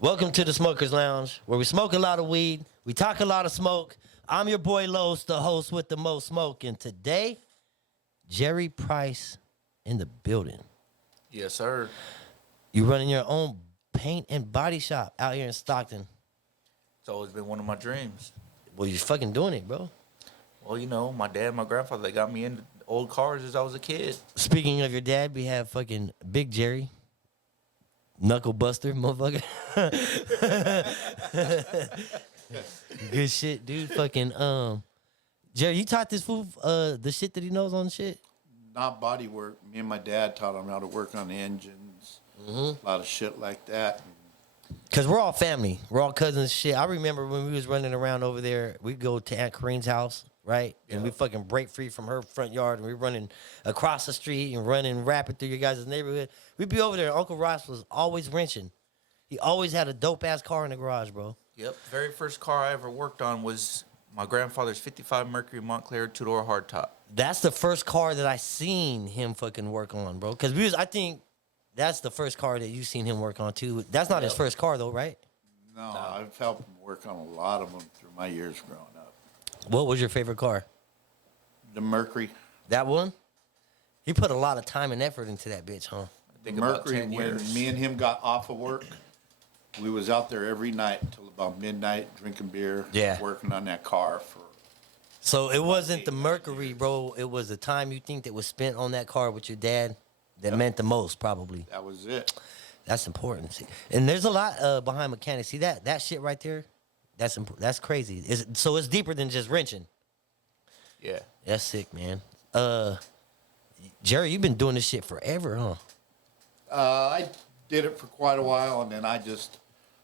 Welcome to the Smokers Lounge, where we smoke a lot of weed, we talk a lot of smoke. I'm your boy Los, the host with the most smoke, and today, Jerry Price in the building. Yes, sir. You running your own paint and body shop out here in Stockton. It's always been one of my dreams. Well, you're fucking doing it, bro. Well, my dad and my grandfather, they got me into old cars as I was a kid. Speaking of your dad, we have fucking Big Jerry, Knuckle Buster, motherfucker. Good shit, dude. Fucking Jerry, you taught this fool the shit that he knows on shit. Not body work. Me and my dad taught him how to work on engines, a lot of shit like that. Cause we're all family, we're all cousins. Shit, I remember when we was running around over there. We go to Aunt Kareen's house, right? And we fucking break free from her front yard, and we're running across the street and running rapid through your guys' neighborhood. We'd be over there. Uncle Ross was always wrenching. He always had a dope ass car in the garage, bro. Yep. The very first car I ever worked on was my grandfather's 55 Mercury Montclair two-door hardtop. That's the first car that I seen him fucking work on, bro. Cause I think that's the first car that you seen him work on too. That's not his first car though, right? No, I've helped him work on a lot of them through my years growing up. What was your favorite car? The Mercury. That one? He put a lot of time and effort into that bitch, huh? I think about Mercury, 10 when years. me and him got off of work, we was out there every night until about midnight drinking beer, working on that car for. So it wasn't the Mercury, bro. It was the time you think that was spent on that car with your dad that meant the most, probably. That was it. That's important. See, and there's a lot behind mechanics. See that shit right there? That's crazy. So it's deeper than just wrenching. Yeah. That's sick, man. Jerry, you've been doing this shit forever, huh? I did it for quite a while, and then I just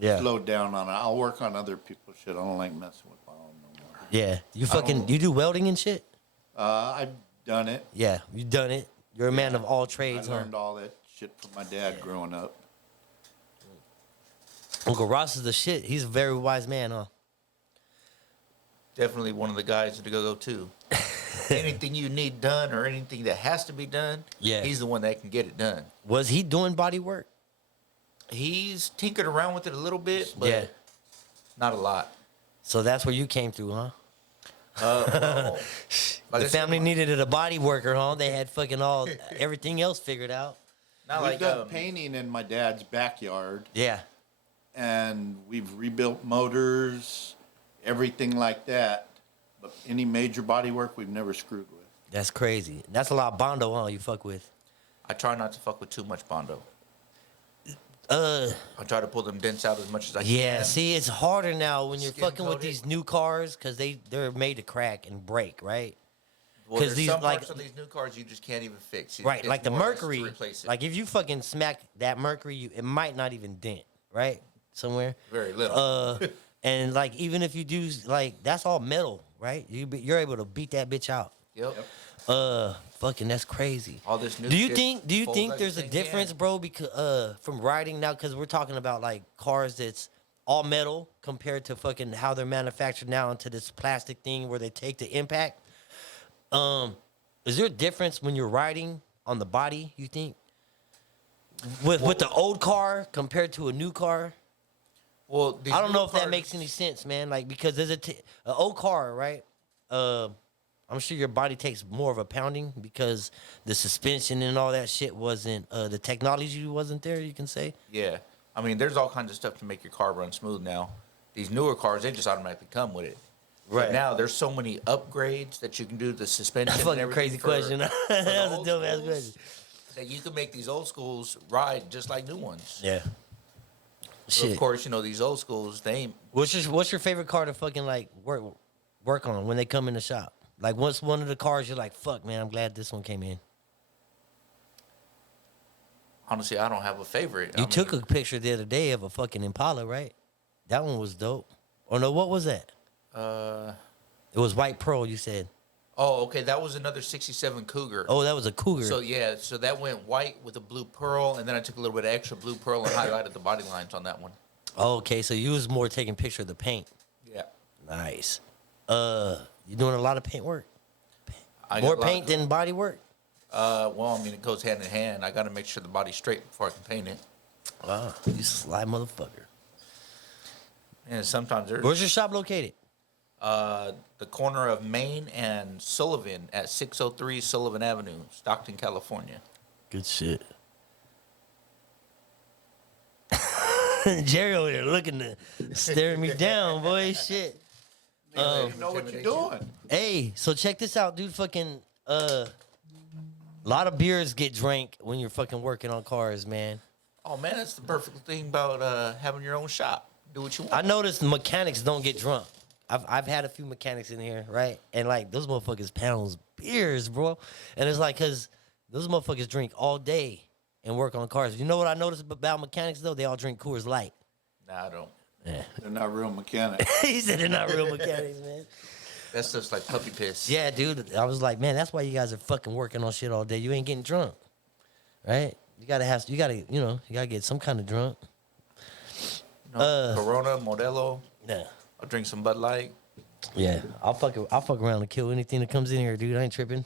slowed down on it. I'll work on other people's shit. I don't like messing with my own no more. Yeah, you do welding and shit. I've done it. Yeah, you done it. You're a man of all trades, I huh? learned all that shit from my dad growing up. Uncle Ross is the shit. He's a very wise man, huh? Definitely one of the guys to go to. Anything you need done or anything that has to be done, he's the one that can get it done. Was he doing body work? He's tinkered around with it a little bit, but not a lot. So that's where you came through, huh? Well, The family needed a body worker, huh? They had fucking everything else figured out. Not We've like done painting in my dad's backyard, Yeah. and we've rebuilt motors, everything like that. But any major body work, we've never screwed with. That's crazy. That's a lot of Bondo, huh? You fuck with. I try not to fuck with too much Bondo. Uh, I try to pull them dents out as much as I yeah. can. See, it's harder now when you're Skin fucking with coated. these new cars because they're made to crack and break, right? Well, 'Cause there's these, some like- parts of these new cars you just can't even fix. Right, It's like the more or less to Mercury. replace it. Like if you fucking smack that Mercury, it might not even dent, right? Somewhere. Very little. And like even if you do, like that's all metal, right? You're able to beat that bitch out. Yep. Fucking that's crazy. All this new Do you shit think folds like there's a tin difference, can. bro? Because from riding now, because we're talking about like cars that's all metal compared to fucking how they're manufactured now into this plastic thing where they take the impact. Is there a difference when you're riding on the body? You think with the old car compared to a new car? Well, these I don't new know if that cars- makes any sense, man. Like because there's an old car, right? I'm sure your body takes more of a pounding because the suspension and all that shit wasn't the technology wasn't there. You can say. Yeah. I mean, there's all kinds of stuff to make your car run smooth now. These newer cars, they just automatically come with it. Right. But now there's so many upgrades that you can do to the suspension. and Fucking everything crazy for- question. for That the was a old dumb ass schools, question. That you can make these old schools ride just like new ones. Yeah. But Shit. of course, these old schools, they ain't. What's your favorite car to fucking like work on when they come in the shop? Like what's one of the cars you're like, fuck man, I'm glad this one came in. Honestly, I don't have a favorite. You took a picture the other day of a fucking Impala, right? That one was dope. Or no, what was that? It was white pearl. You said. Oh, okay. That was another 67 Cougar. Oh, that was a Cougar. So yeah, so that went white with a blue pearl, and then I took a little bit of extra blue pearl and highlighted the body lines on that one. Oh, okay, so you was more taking picture of the paint. Yeah. Nice. You doing a lot of paint work? I got More a lot paint of- than body work? Well, I mean, it goes hand in hand. I got to make sure the body's straight before I can paint it. Ah, you sly motherfucker. And sometimes there's Where's your shop located? the corner of Main and Sullivan at 603 Sullivan Avenue, Stockton, California. Good shit. Jerry over there looking to staring me down, boy. Shit. You know what you're doing. Hey, so check this out, dude. Fucking a lot of beers get drank when you're fucking working on cars, man. Oh man, that's the perfect thing about having your own shop. Do what you want. I noticed mechanics don't get drunk. I've had a few mechanics in here, right? And like those motherfuckers pounds beers, bro. And it's like cause those motherfuckers drink all day and work on cars. You know what I noticed about mechanics though? They all drink Coors Light. Nah, I don't. Yeah. They're not real mechanics. He said they're not real mechanics, man. That's just like puppy piss. Yeah, dude. I was like, man, that's why you guys are fucking working on shit all day. You ain't getting drunk, right? You gotta get some kind of drunk. No, Corona, Modelo. Yeah. I'll drink some Bud Light. Yeah, I'll fuck around and kill anything that comes in here, dude. I ain't tripping.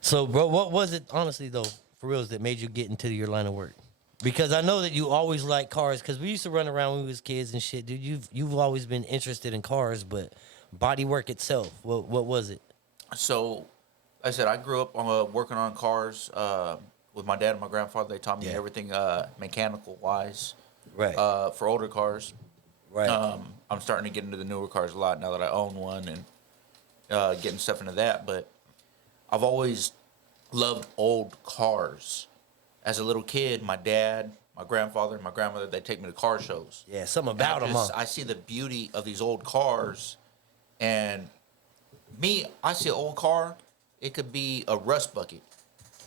So, bro, what was it, honestly, though, for reals, that made you get into your line of work? Because I know that you always liked cars, because we used to run around when we was kids and shit, dude. You've always been interested in cars, but body work itself, what was it? So, like I said, I grew up working on cars with my dad and my grandfather. They taught me everything mechanical wise, Right. for older cars. Right. I'm starting to get into the newer cars a lot now that I own one and getting stuff into that. But I've always loved old cars. As a little kid, my dad, my grandfather, and my grandmother, they take me to car shows. Yeah, something about them, huh? I see the beauty of these old cars, and I see an old car, it could be a rust bucket,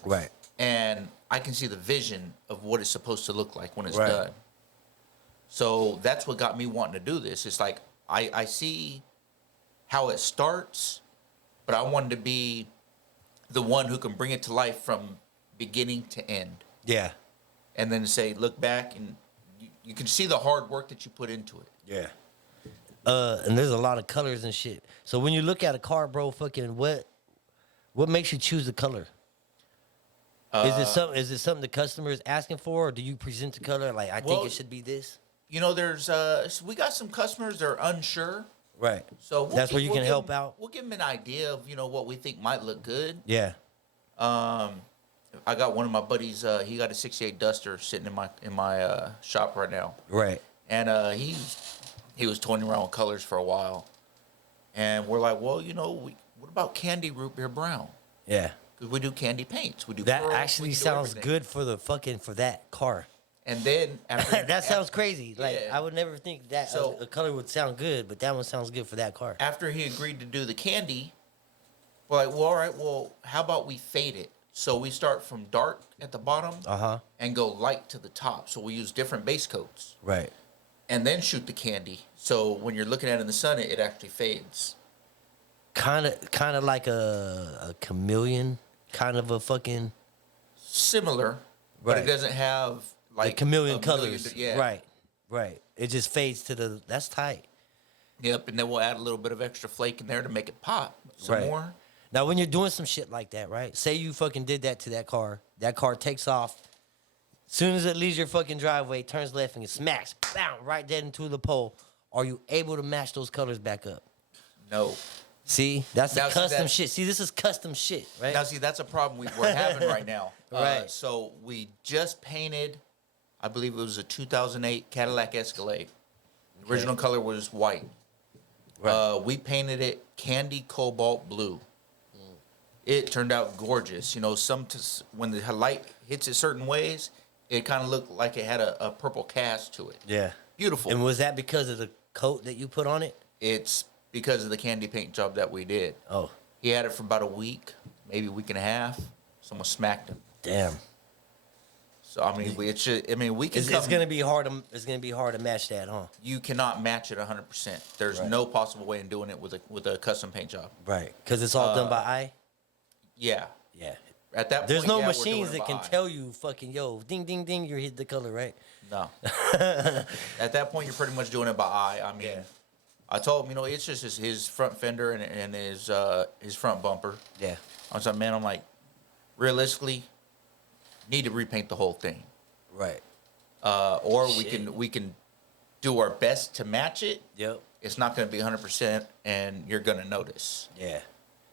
Right. and I can see the vision of what it's supposed to look like when it's Right. done. So that's what got me wanting to do this. It's like I see how it starts, but I wanted to be the one who can bring it to life from beginning to end. Yeah. And then say, look back, and you can see the hard work that you put into it. Yeah. And there's a lot of colors and shit. So when you look at a car, bro, fucking what makes you choose the color? Is it something the customer is asking for, or do you present the color like I think it should be this? You know, there's we got some customers that are unsure. Right. So That's where you can help out. We'll give them an idea of what we think might look good. Yeah. I got one of my buddies. He got a '68 Duster sitting in my shop right now, Right. and he was toying around with colors for a while, and we're like, well, what about candy root beer brown? Yeah. Because we do candy paints. We do That pearls, actually we do sounds everything. good for that car. And then after That sounds crazy. Like Yeah. I would never think that So- a color would sound good, but that one sounds good for that car. after he agreed to do the candy, we're like, well, all right, well, how about we fade it? So we start from dark at the bottom and go light to the top. So we use different base coats Right. and then shoot the candy. So when you're looking at it in the sun, it actually fades. Kind of like a chameleon, kind of a fucking Similar, but Right. it doesn't have like chameleon a colors. Yeah. Right. Right. It just fades to that's tight. Yep. And then we'll add a little bit of extra flake in there to make it pop some Right. more. Now, when you're doing some shit like that, right? Say you fucking did that to that car takes off. Soon as it leaves your fucking driveway, turns left and it smacks, bam, right dead into the pole. Are you able to match those colors back up? No. See, that's the Now, see, custom that- shit. See, this is custom shit, right? Now, see, that's a problem we're having right now. Right. So we just painted, I believe it was a 2008 Cadillac Escalade. The original color was white. Right. We painted it candy cobalt blue. It turned out gorgeous. When the light hits it certain ways, it kind of looked like it had a purple cast to it. Yeah. Beautiful. And was that because of the coat that you put on it? It's because of the candy paint job that we did. Oh, He had it for about a week, maybe a week and a half. Someone smacked him. damn. So we can. It's gonna be hard to match that, huh? You cannot match it 100%. There's Right. no possible way in doing it with a custom paint job. Right. Because it's all done by eye. Yeah. Yeah. At that There's point, no yeah, we're machines doing it that by can eye. tell you fucking yo, ding ding ding, you hit the color, right? No. At that point, you're pretty much doing it by eye. I mean, Yeah. I told him, it's just his front fender and his front bumper. Yeah. I was like, man, realistically, need to repaint the whole thing. Right. or Shit. we can do our best to match it. Yep. It's not going to be 100%, and you're going to notice. Yeah.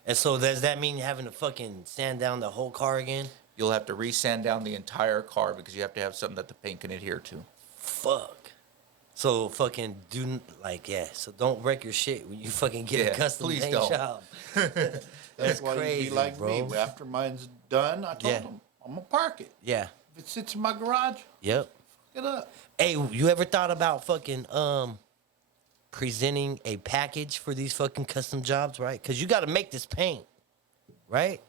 And so does that mean having to fucking sand down the whole car again? You'll have to resand down the entire car because you have to have something that the paint can adhere to. Fuck. So fucking so don't wreck your shit when you fucking get Yeah, a custom please paint don't. job. That's why crazy, you be like bro. me. After mine's done, I told Yeah. them, I'm going to park it. Yeah. If it sits in my garage, Yep. get up. Hey, you ever thought about fucking presenting a package for these fucking custom jobs, right? Because you got to make this paint, right?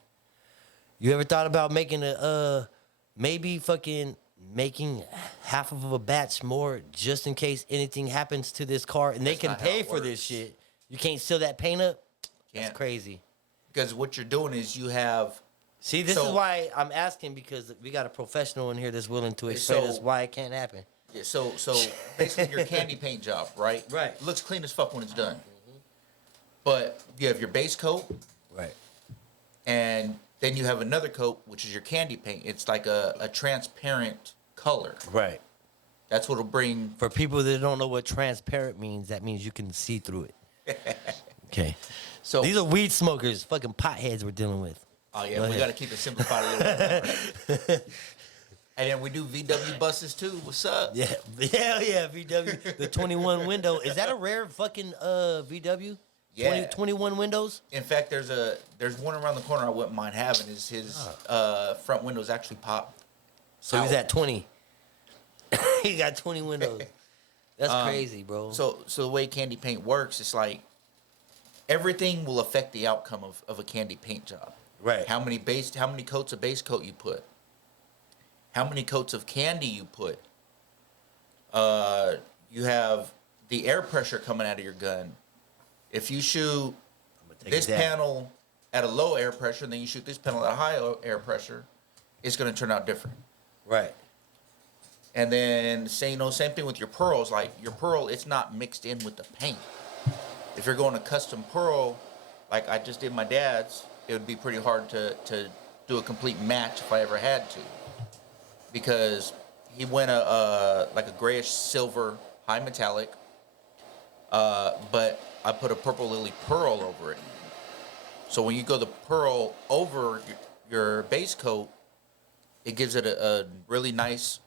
You ever thought about making maybe fucking making half of a batch more just in case anything happens to this car and they That's can not how pay it for this works. shit? You can't seal that paint up? That's Can't. crazy. Because what you're doing is you have. See, this So- is why I'm asking, because we got a professional in here that's willing to explain So- us why it can't happen. Yeah, so basically your candy paint job, right? Right. Looks clean as fuck when it's done. But you have your base coat, Right. and then you have another coat, which is your candy paint. It's like a transparent color. Right. That's what'll bring. For people that don't know what transparent means, that means you can see through it. Okay. So These are weed smokers, fucking potheads we're dealing with. oh Go yeah, we ahead. got to keep it simplified a little bit. And then we do VW buses too. What's up? Yeah. Hell yeah, VW. The 21 window. Is that a rare fucking VW? Yeah. 21 windows? In fact, there's one around the corner I wouldn't mind having. Is his front windows actually pop? So he's Out. at 20. He got 20 windows. That's crazy, bro. So the way candy paint works, it's like everything will affect the outcome of a candy paint job. Right. How many coats of base coat you put, how many coats of candy you put. You have the air pressure coming out of your gun. If you shoot Take this it down. panel at a low air pressure, and then you shoot this panel at a high air pressure, it's going to turn out different. Right. And then same thing with your pearls. Like your pearl, it's not mixed in with the paint. If you're going to custom pearl, like I just did my dad's, it would be pretty hard to do a complete match if I ever had to, because he went like a grayish silver high metallic, but I put a purple lily pearl over it. So when you go the pearl over your base coat, it gives it a really nice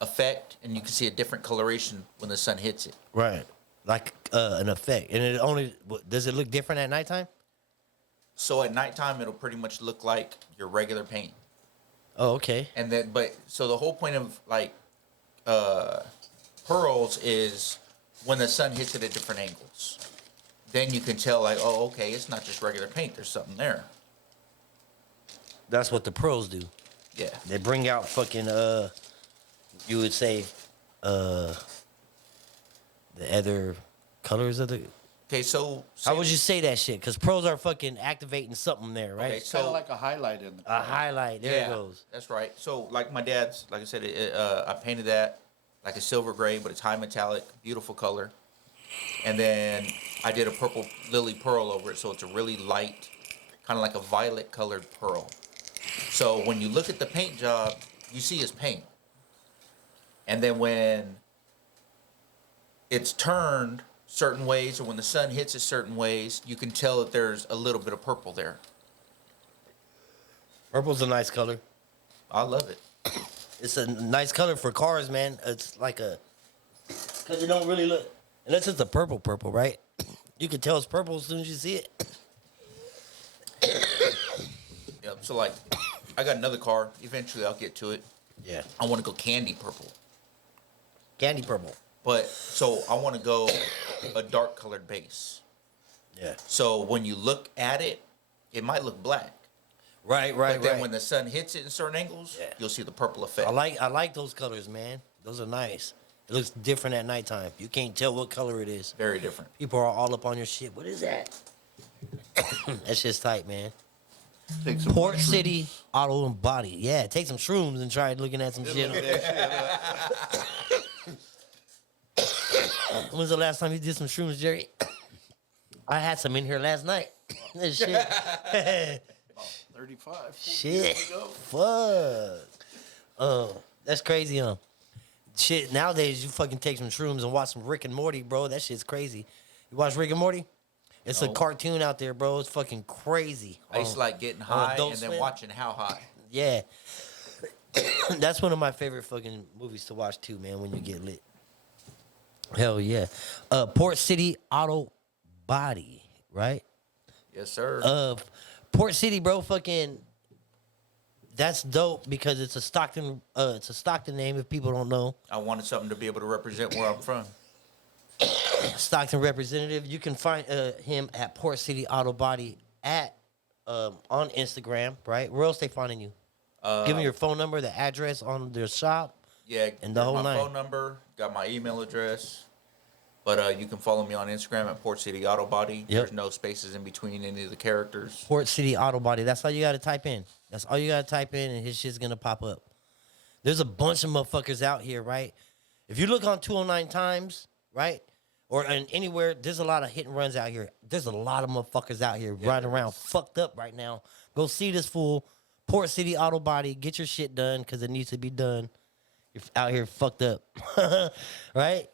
effect, and you can see a different coloration when the sun hits it. Right. Like an effect. And does it look different at nighttime? So at nighttime, it'll pretty much look like your regular paint. Oh, okay. And then, so the whole point of like pearls is when the sun hits it at different angles. Then you can tell, like, oh, okay, it's not just regular paint. There's something there. That's what the pros do. Yeah. They bring out fucking you would say the other colors of the. Okay, so How would you say that shit? Because pros are fucking activating something there, right? Okay, It's kind So- of like a highlight in the A highlight. There it goes. That's right. So, like my dad's, like I said, I painted that like a silver gray, but it's high metallic, beautiful color. And then I did a purple lily pearl over it, so it's a really light, kind of like a violet colored pearl. So when you look at the paint job, you see his paint. And then when it's turned certain ways, or when the sun hits it certain ways, you can tell that there's a little bit of purple there. Purple's a nice color. I love it. It's a nice color for cars, man. It's like because it don't really look, unless it's a purple, right? You can tell it's purple as soon as you see it. Yep. So like, I got another car. Eventually, I'll get to it. Yeah. I want to go candy purple, Candy purple. but so I want to go a dark colored base. Yeah. So when you look at it, it might look black, Right, but then when the sun hits it in certain angles, Yeah. you'll see the purple effect. I like those colors, man. Those are nice. It looks different at nighttime. You can't tell what color it is. Very different. People are all up on your shit. What is that? That's just tight, man. Take some Port mushrooms. City Auto and Body. Yeah, take some shrooms and try looking at some shit. When's the last time you did some shrooms, Jerry? I had some in here last night. This shit. 35, 40 Shit. years ago. Fuck. That's crazy, Shit, nowadays you fucking take some shrooms and watch some Rick and Morty, bro. That shit's crazy. You watch Rick and Morty? It's a No. cartoon out there, bro. It's fucking crazy. I used to like getting high Adult and then Swim? watching How High. Yeah. That's one of my favorite fucking movies to watch too, man, when you get lit. Hell yeah. Port City Auto Body, right? Yes, sir. Port City, bro, fucking that's dope because it's a Stockton name if people don't know. I wanted something to be able to represent where I'm from. Stockton representative. You can find him at Port City Auto Body at on Instagram, right? Where else they finding you? Give me your phone number, the address on their shop. Yeah, And the whole my nine. phone number, got my email address. But you can follow me on Instagram at Port City Auto Body. Yep. There's no spaces in between any of the characters. Port City Auto Body. That's all you got to type in. That's all you got to type in, and his shit's gonna pop up. There's a bunch of motherfuckers out here, right? If you look on 209 Times, right, or in anywhere, there's a lot of hit and runs out here. There's a lot of motherfuckers out here riding around fucked up right now. Go see this fool, Port City Auto Body. Get your shit done because it needs to be done. You're out here fucked up, right?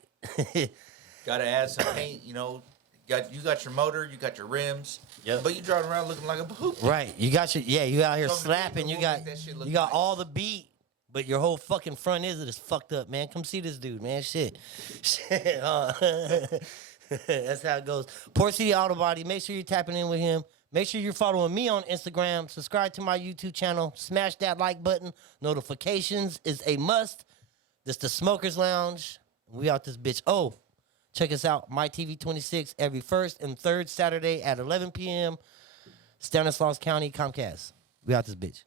Got to add some paint, you know. You got your motor, you got your rims. Yep. But you driving around looking like a hoop. Right. You got your you out here Come to slapping. me, You we'll got make that shit look you got nice. all the beat, but your whole fucking front is fucked up, man. Come see this dude, man. Shit. Shit. That's how it goes. Port City Auto Body. Make sure you're tapping in with him. Make sure you're following me on Instagram. Subscribe to my YouTube channel. Smash that like button. Notifications is a must. This the Smokers Lounge. We out this bitch. Oh, check us out. My TV 26 every first and third Saturday at 11 p.m. Stanislaus County, Comcast. We out this bitch.